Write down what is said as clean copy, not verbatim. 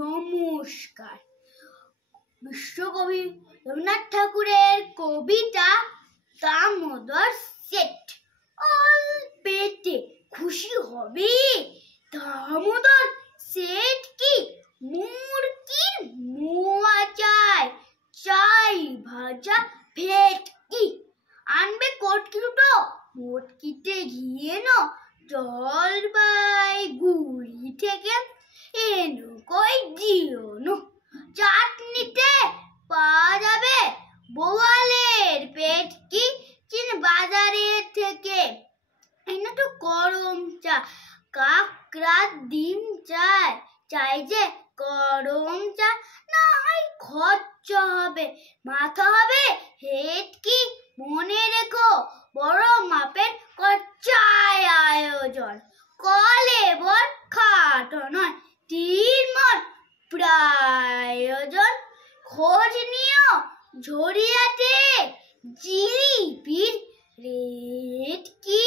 নমস্কার। বিশ্বকবি রবীন্দ্রনাথ ঠাকুরের কবিতা দামোদর শেঠ। পেটে খুশি হবে দামোদর শেঠ কি মুরগির মোয়া চায়, চাই ভাজা ভেটকি। আনবে কটকি দুটো, মটকিতে গিয়ে জলপাইগুড়ি থেকে এনো কই দিওনো। চাটনিতে পাওয়া যাবে বোয়ালের পেটকি, চিন বাজারের থেকে এনে তো গরম চা। কাকড়ার ডিম চাই, চাই যে গরম চা। না হয় খরচা হবে, মাথা হবে হেটকি। মনে রেখো বড় মাপের খরচায় আয়োজন, কলে বর খাটো নয়, 3 মণ প্রয়োজন। খোঁজ নিও ঝরিয়াতে জিলিপির রেট কি।